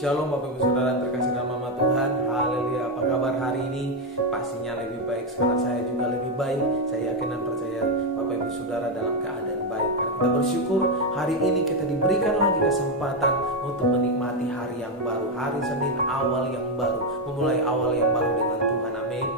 Shalom Bapak Ibu Saudara yang terkasih dalam nama Tuhan. Haleluya. Apa kabar hari ini? Pastinya lebih baik, karena saya juga lebih baik. Saya yakin dan percaya Bapak Ibu Saudara dalam keadaan baik. Karena kita bersyukur hari ini kita diberikan lagi kesempatan untuk menikmati hari yang baru, hari Senin, awal yang baru, memulai awal yang baru dengan Tuhan. Amin.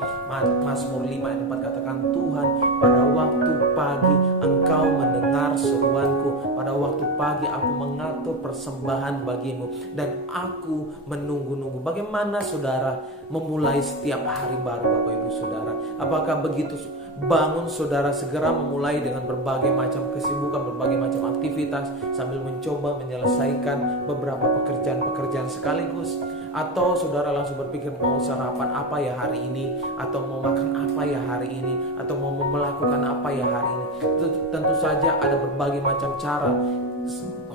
Mazmur 5 ayat 4 katakan, Tuhan, pada waktu pagi Engkau mendengar seruanku, pada waktu pagi aku mengatur persembahan bagimu dan aku menunggu-nunggu. Bagaimana saudara memulai setiap hari baru Bapak Ibu Saudara? Apakah begitu bangun saudara segera memulai dengan berbagai macam kesibukan, berbagai macam aktivitas sambil mencoba menyelesaikan beberapa pekerjaan-pekerjaan sekaligus? Atau saudara langsung berpikir mau sarapan apa ya hari ini, atau mau makan apa ya hari ini, atau mau melakukan apa ya hari ini? Tentu saja ada berbagai macam cara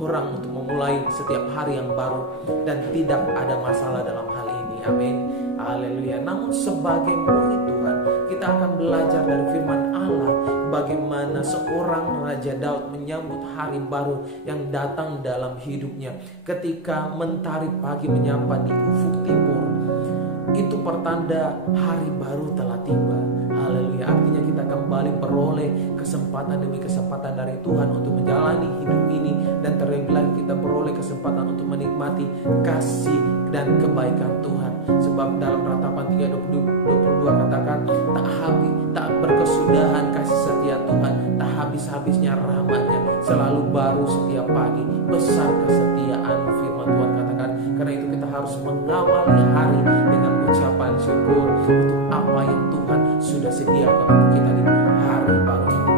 orang untuk memulai setiap hari yang baru, dan tidak ada masalah dalam hal ini. Amin. Haleluya. Namun sebagai murid Tuhan, kita akan belajar dari firman Allah bagaimana seorang Raja Daud menyambut hari baru yang datang dalam hidupnya. Ketika mentari pagi menyapa di ufuk timur, itu pertanda hari baru telah tiba. Haleluya. Artinya kita kembali beroleh kesempatan demi kesempatan dari Tuhan untuk menjalani hidup ini, dan terlebih lagi kita beroleh kesempatan untuk menikmati kasih dan kebaikan Tuhan. Sebab dalam Ratapan 3:22 katakan, tak berkesudahan kasih setia Tuhan, tak habis-habisnya rahmatnya, selalu baru setiap pagi, besar kesetiaan firman Tuhan katakan. Karena itu kita harus mengawali hari dengan ucapan syukur untuk apa yang Tuhan sudah sediakan untuk kita di hari baru ini.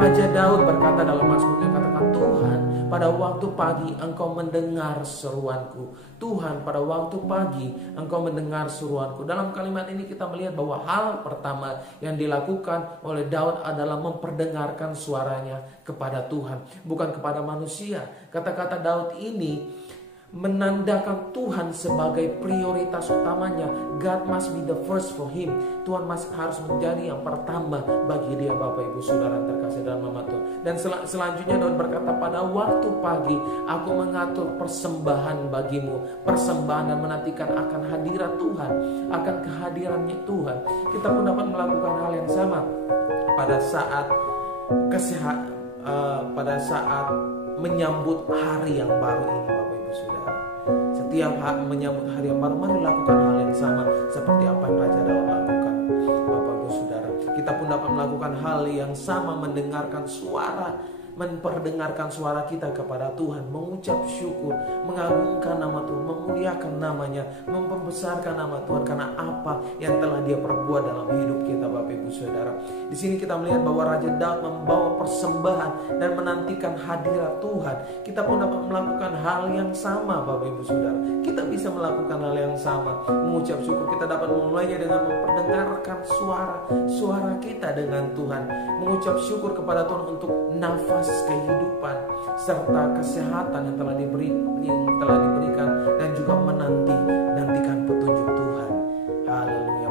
Raja Daud berkata dalam Mazmurnya, katakan, Tuhan, pada waktu pagi Engkau mendengar seruanku. Tuhan, pada waktu pagi Engkau mendengar seruanku. Dalam kalimat ini kita melihat bahwa hal pertama yang dilakukan oleh Daud adalah memperdengarkan suaranya kepada Tuhan, bukan kepada manusia. Kata-kata Daud ini menandakan Tuhan sebagai prioritas utamanya. God must be the first for him. Tuhan harus menjadi yang pertama bagi dia, Bapak Ibu Saudara terkasih dalam nama Tuhan. Dan selanjutnya Daud berkata, pada waktu pagi aku mengatur persembahan bagimu, persembahan, dan menantikan akan hadirat Tuhan, akan kehadirannya Tuhan. Kita pun dapat melakukan hal yang sama pada saat pada saat menyambut hari yang baru ini, Bapak Ibu Saudara. Setiap menyambut hari yang baru, mari lakukan hal yang sama seperti apa yang Raja Daud lakukan, Bapak Ibu Saudara. Kita pun dapat melakukan hal yang sama, memperdengarkan suara kita kepada Tuhan, mengucap syukur, mengagungkan nama Tuhan, memuliakan namanya, membesarkan nama Tuhan karena apa yang telah Dia perbuat dalam hidup kita, Bapak Ibu Saudara. Di sini kita melihat bahwa Raja Daud membawa persembahan dan menantikan hadirat Tuhan. Kita pun dapat melakukan hal yang sama, Bapak Ibu Saudara. Kita bisa melakukan hal yang sama, mengucap syukur. Kita dapat memulainya dengan memperdengarkan suara kita dengan Tuhan, mengucap syukur kepada Tuhan untuk nafas kehidupan serta kesehatan yang telah diberikan, dan juga menantikan petunjuk Tuhan. Haleluya.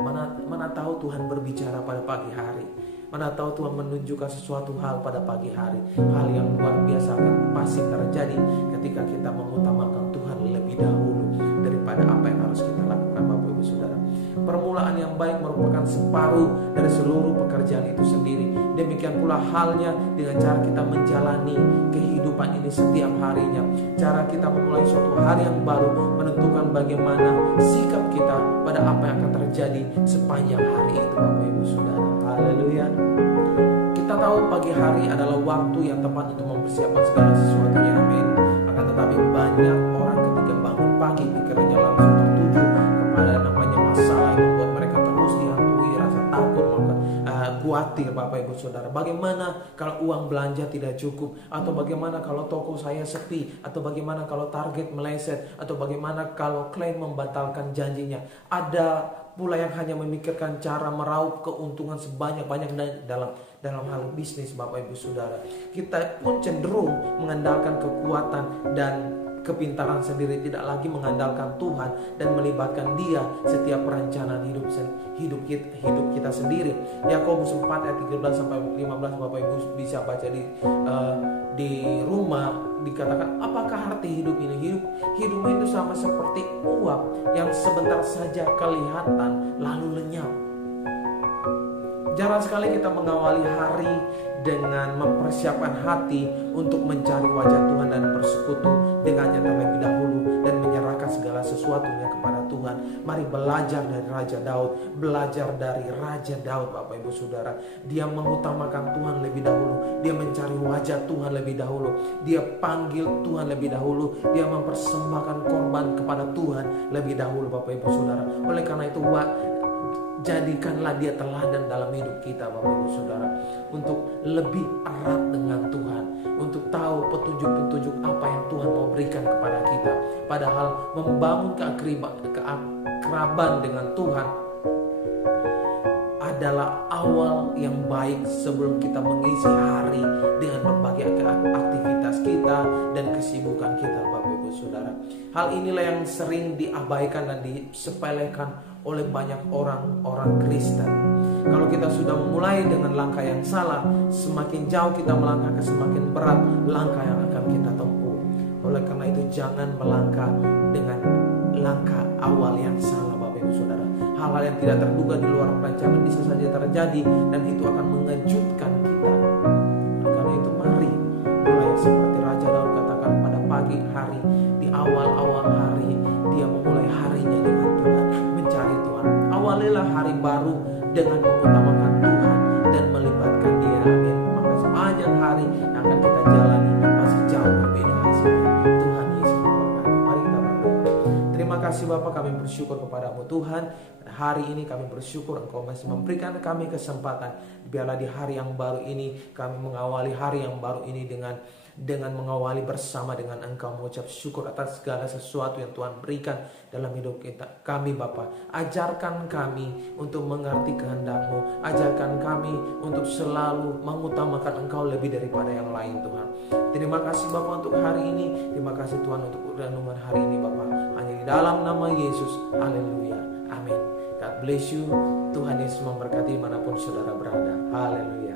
Mana tahu Tuhan berbicara pada pagi hari, mana tahu Tuhan menunjukkan sesuatu hal pada pagi hari. Hal yang luar biasa akan pasti terjadi ketika kita mengutamakan Tuhan lebih dahulu daripada apa yang harus kita lakukan, Bapak Ibu Saudara. Permulaan yang baik merupakan separuh dari seluruh pekerjaan itu sendiri. Demikian pula halnya dengan cara kita menjalani kehidupan ini setiap harinya. Cara kita memulai suatu hari yang baru menentukan bagaimana sikap kita pada apa yang akan terjadi sepanjang hari itu, Bapak Ibu Saudara. Haleluya. Kita tahu pagi hari adalah waktu yang tepat untuk mempersiapkan segala sesuatunya. Amin. Akan tetapi banyak orang ketika bangun pagi pikirannya langsung tertuju kepada namanya masalah yang membuat mereka terus dihantui rasa takut, khawatir, Bapak Ibu Saudara. Bagaimana kalau uang belanja tidak cukup, atau bagaimana kalau toko saya sepi, atau bagaimana kalau target meleset, atau bagaimana kalau klien membatalkan janjinya. Ada pula yang hanya memikirkan cara meraup keuntungan sebanyak-banyaknya dalam hal bisnis, Bapak Ibu Saudara. Kita pun cenderung mengandalkan kekuatan dan kepintaran sendiri, tidak lagi mengandalkan Tuhan dan melibatkan Dia setiap perencanaan hidup kita sendiri. Yakobus 4 ayat 13 sampai 15 Bapak Ibu bisa baca di rumah. Dikatakan, apakah arti hidup ini? Hidup itu sama seperti uap yang sebentar saja kelihatan lalu lenyap. Jarang sekali kita mengawali hari dengan mempersiapkan hati untuk mencari wajah Tuhan dan bersekutu dengannya terlebih dahulu dan menyerahkan segala sesuatunya kepada Tuhan. Mari belajar dari Raja Daud, Bapak Ibu Saudara. Dia mengutamakan Tuhan lebih dahulu, dia mencari wajah Tuhan lebih dahulu, dia panggil Tuhan lebih dahulu, dia mempersembahkan korban kepada Tuhan lebih dahulu, Bapak Ibu Saudara. Oleh karena itu, jadikanlah dia teladan dalam hidup kita, Bapak Ibu Saudara, untuk lebih erat dengan Tuhan, untuk tahu petunjuk-petunjuk apa yang Tuhan mau berikan kepada kita. Padahal membangun keakraban dengan Tuhan adalah awal yang baik sebelum kita mengisi hari dengan berbagai aktivitas kita dan kesibukan kita, Bapak Ibu Saudara. Hal inilah yang sering diabaikan dan disepelekan oleh banyak orang Kristen. Kalau kita sudah memulai dengan langkah yang salah, semakin jauh kita melangkah ke semakin berat langkah yang akan kita tempuh. Oleh karena itu, jangan melangkah dengan langkah awal yang salah, Bapak Ibu Saudara. Hal-hal yang tidak terduga di luar perencanaan bisa saja terjadi, dan itu akan mengejutkan kita. Oleh karena itu, mari mulai seperti Raja Daud katakan, pada pagi hari, di awal-awal hari, dia memulai harinya dengan Tuhan, mencari Tuhan. Awalilah hari baru dengan mengutamakan Tuhan dan melibatkan Dia. Amin. Maka sepanjang hari yang akan kita jalani pasti jauh berbeda hasilnya. Tuhan Yesus memberkati. Mari kita berdoa. Terima kasih Bapa, kami bersyukur kepadamu Tuhan. Hari ini kami bersyukur Engkau masih memberikan kami kesempatan. Biarlah di hari yang baru ini kami mengawali hari yang baru ini dengan mengawali bersama dengan Engkau, mengucap syukur atas segala sesuatu yang Tuhan berikan dalam hidup kita. Kami Bapa, ajarkan kami untuk mengerti kehendak-Mu, ajarkan kami untuk selalu mengutamakan Engkau lebih daripada yang lain Tuhan. Terima kasih Bapa untuk hari ini, terima kasih Tuhan untuk renungan hari ini Bapa. Hanya di dalam nama Yesus, haleluya, amin. God bless you. Tuhan Yesus memberkati manapun saudara berada. Haleluya.